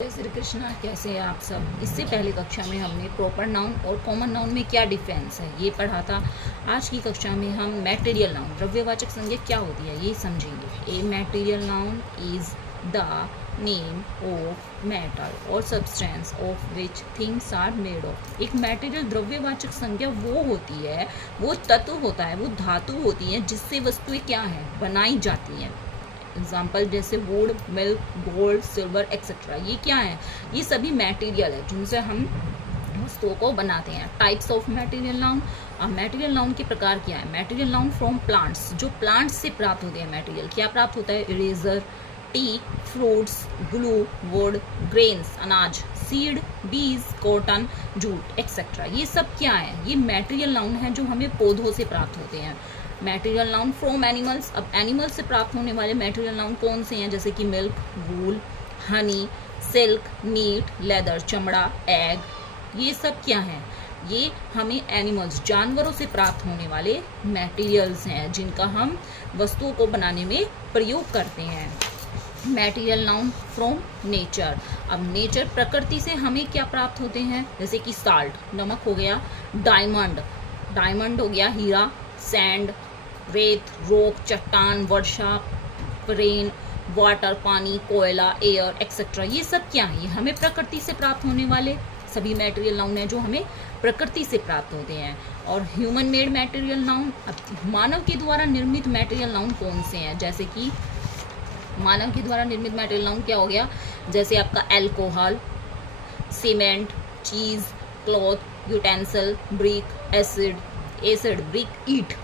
जय श्री कृष्णा। कैसे हैं आप सब। इससे पहले कक्षा में हमने प्रॉपर नाउन और कॉमन नाउन में क्या डिफरेंस है ये पढ़ा था। आज की कक्षा में हम मटेरियल नाउन द्रव्यवाचक संज्ञा क्या होती है ये समझेंगे। A material noun is the name of matter और substance of which things are made of. एक मटेरियल द्रव्यवाचक संज्ञा वो होती है, वो तत्व होता है, वो धातु होती है जिससे वस्तुएं क्या है बनाई जाती हैं। एग्जाम्पल जैसे would, milk, gold, silver etcetera, ये क्या है, ये सभी मटेरियल है जिनसे हम वस्तुओं को बनाते हैं। Types of material noun. Material noun के प्रकार क्या है। मटेरियल नाउन फ्रॉम प्लांट्स, जो प्लांट्स से प्राप्त होते हैं मटेरियल। क्या प्राप्त होता है, eraser, T, fruits, glue, would, grains, अनाज, सीड, बीज, कॉटन, जूट एक्सेट्रा, ये सब क्या है, ये मटेरियल नाउन है जो हमें पौधों से प्राप्त होते हैं। Material noun from animals. अब एनिमल से प्राप्त होने वाले मटेरियल नाउन कौन से हैं, जैसे कि मिल्क, वूल, हनी, सिल्क, मीट, लेदर, चमड़ा, एग, ये सब क्या है, ये हमें एनिमल्स जानवरों से प्राप्त होने वाले मटेरियल्स हैं जिनका हम वस्तुओं को बनाने में प्रयोग करते हैं। Material noun from nature. अब नेचर प्रकृति से हमें क्या प्राप्त होते हैं, जैसे कि साल्ट, नमक हो गया, डायमंड, डायमंड हो गया हीरा, सैंड, रेत, रॉक, चट्टान, वर्षा, रेन, वाटर, पानी, कोयला, एयर एक्सेट्रा, ये सब क्या है, ये हमें प्रकृति से प्राप्त होने वाले सभी मटेरियल नाउन है जो हमें प्रकृति से प्राप्त होते हैं। और ह्यूमन मेड मटेरियल नाउन। अब मानव के द्वारा निर्मित मटेरियल नाउन कौन से हैं, जैसे कि मानव के द्वारा निर्मित मटेरियल नाउन क्या हो गया, जैसे आपका alcohol, cement, cheese, cloth, utensil, brick, acid, brick, ईट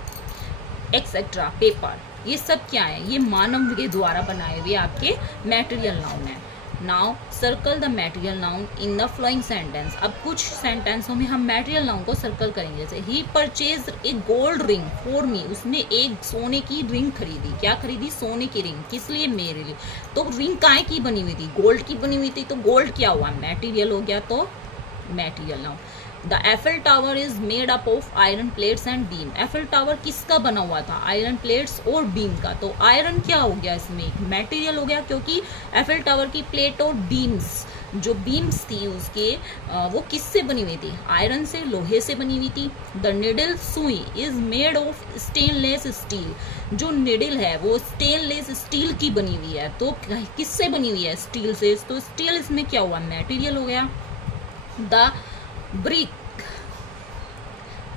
एक्सेट्रा, पेपर, ये सब क्या है, ये मानव के द्वारा बनाए हुए आपके मटेरियल नाउन है। Now circle the material noun in the flowing sentence. अब कुछ सेंटेंसों में हम मटेरियल नाउन को सर्कल करेंगे। जैसे ही purchase a gold ring for me, उसने एक सोने की रिंग खरीदी। क्या खरीदी, सोने की रिंग, किस लिए, मेरे लिए। तो रिंग काय की बनी हुई थी, गोल्ड की बनी हुई थी, तो गोल्ड क्या हुआ, मटेरियल हो गया, तो material noun. The Eiffel tower is made up of iron plates and beam. Eiffel tower किसका बना हुआ था, आयरन प्लेट्स और बीम का। तो आयरन क्या हो गया, इसमें मटेरियल हो गया, क्योंकि एफिल टावर की प्लेट और बीम्स, जो बीम्स थी उसके, वो किससे बनी हुई थी, आयरन से, लोहे से बनी हुई थी। द निडल, सुई, is made of stainless steel. जो निडल है वो स्टेनलेस स्टील की बनी हुई है, तो किससे बनी हुई है, स्टील से, तो स्टील इसमें क्या हुआ, मटेरियल हो गया। The brick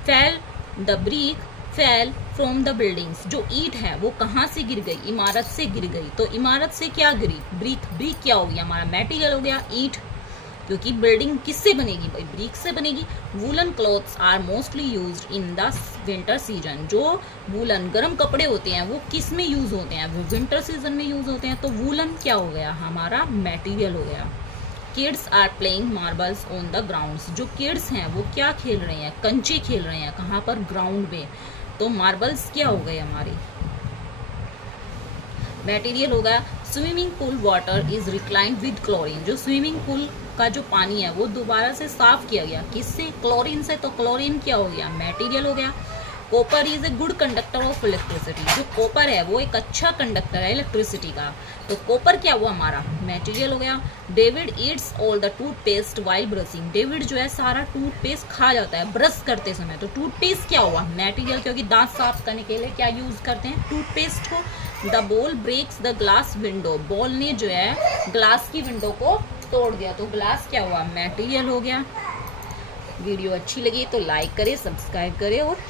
fail, the brick fell from the buildings. जो ईट है वो कहाँ से गिर गई, इमारत से गिर गई, तो इमारत से क्या गिरी, ब्रिक, ब्रिक क्या हो गया, हमारा मटेरियल हो गया, ईट, क्योंकि बिल्डिंग किससे बनेगी भाई, ब्रिक से बनेगी। Woollen clothes are mostly used in the winter season. जो वूलन गर्म कपड़े होते हैं वो किस में यूज होते हैं, वो विंटर सीजन में यूज होते हैं, तो वूलन क्या हो गया, हमारा मटेरियल हो गया। Kids are playing marbles on the grounds. जो किड्स हैं वो क्या खेल रहे हैं, कंचे खेल रहे हैं, कहाँ पर, ग्राउंड में, तो मार्बल्स क्या हो गए हमारे, मटेरियल होगा। Swimming pool water is reclined with chlorine. जो स्विमिंग पूल का जो पानी है वो दोबारा से साफ किया गया, किससे, क्लोरीन से, तो क्लोरीन क्या हो गया, मटेरियल हो गया। Copper is a good conductor of electricity. जो कॉपर है वो एक अच्छा कंडक्टर है इलेक्ट्रिसिटी का, तो कॉपर क्या हुआ, हमारा मटेरियल हो गया। David Yeats all the toothpaste while brushing. David जो है सारा टूथपेस्ट खा जाता है ब्रश करते समय, तो टूथपेस्ट क्या हुआ, मटेरियल, क्योंकि दांत साफ करने के लिए क्या यूज करते हैं, टूथपेस्ट को। The ball breaks the glass window. Ball ने जो है ग्लास की विंडो को तोड़ दिया, तो ग्लास क्या हुआ, मटेरियल हो गया। वीडियो अच्छी लगी तो लाइक करें, सब्सक्राइब करें और